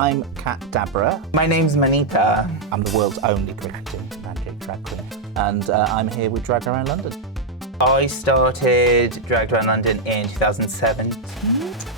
I'm Kat Dabra. My name's Maneeta. I'm the world's only cricketing magic drag queen. And I'm here with Drag Around London. I started Drag Around London in 2007.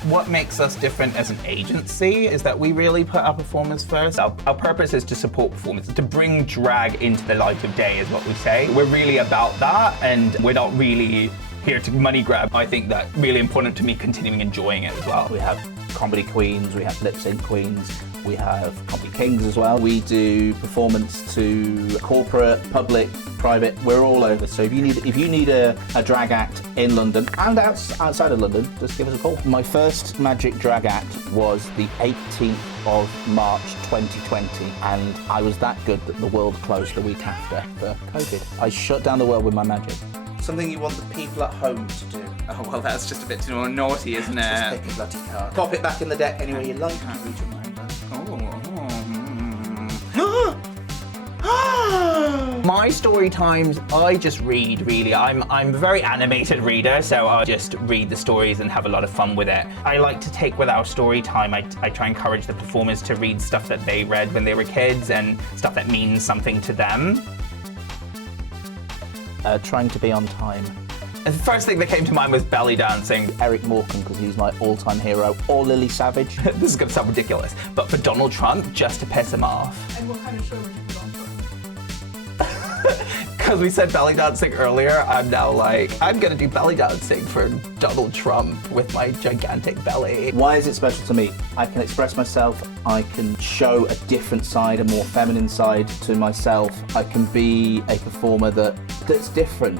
What makes us different as an agency is that we really put our performers first. Our purpose is to support performers, to bring drag into the light of day is what we say. We're really about that, and we're not really here to money grab. I think that's really important to me, continuing enjoying it as well. We have comedy queens, we have lip sync queens, we have comedy kings as well. We do performance to corporate, public, private. We're all over. So if you need a drag act in London and outside of London, just give us a call. My first magic drag act was the 18th of March 2020, and I was that good that the world closed the week after for COVID. I shut down the world with my magic. Something you want the people at home to do. Oh, well, that's just a bit too naughty, isn't it? Just pick a bloody card. Pop it back in the deck anywhere you like. Can't read your mind. My story times, I just read, really. I'm a very animated reader, so I just read the stories and have a lot of fun with it. I like to take with our story time, I try and encourage the performers to read stuff that they read when they were kids and stuff that means something to them. Trying to be on time. The first thing that came to mind was belly dancing. Eric Morecambe, because he's my all-time hero, or Lily Savage. This is going to sound ridiculous, but for Donald Trump, just to piss him off. And what kind of show would you put on for him? Because we said belly dancing earlier, I'm now like, I'm going to do belly dancing for Donald Trump with my gigantic belly. Why is it special to me? I can express myself, I can show a different side, a more feminine side to myself. I can be a performer that's different.